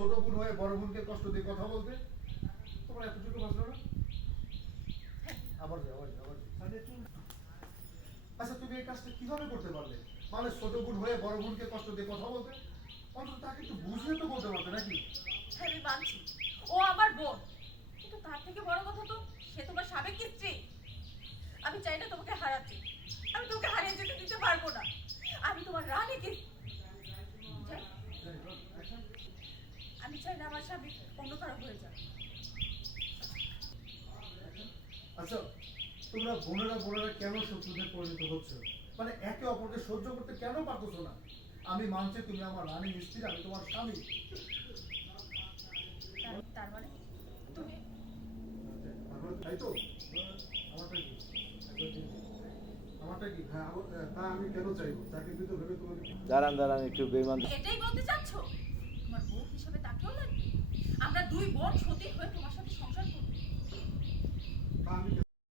ছোট বোন হয়ে বড় বোনকে কষ্ট দিয়ে কথা বলতে তোমার এতটুকু বাঁচলো না? আবার যাও, আবার যাও, আবার যাও। আচ্ছা তুমি এই কাজটা কিভাবে করতে পারলে? মানে ছোট বোন হয়ে বড় বোনকে কষ্ট দিয়ে কথা বলতে অন্তত তাকে একটু বুঝলে তো বলতে পারবে নাকি? আমি মানছি ও আমার বোন, কিন্তু তার থেকে বড় কথা তো সে তোমার সাবেক স্ত্রী। আমি চাই না তোমাকে হারাতে, আমি তোমাকে হারিয়ে যেতে দিতে পারবো না। আমি তোমার রানীকে চাই। আমি চাই না আমার স্বামী অন্য কারো হয়ে যাক। আচ্ছা তোমরা বোনেরা বোনেরা কেন শত্রুদের পরিণত হচ্ছে? মানে একে অপরকে সহ্য করতে কেন পারতেছো না? আমি মানছি তুমি আমার রানীর স্ত্রী, আমি তোমার স্বামী। তার মানে তুমি তাই তো? আমারটা কি? আমারটা কি? হ্যাঁ তা আমি কেন চাইবো? চাকরি তো ভেবে তোমাকে দাঁড়ান দাঁড়ান একটু বেমান। এটাই বলতে চাচ্ছ? তোমার বউ হিসাবে তাকেও লাগবে? আমরা দুই বোন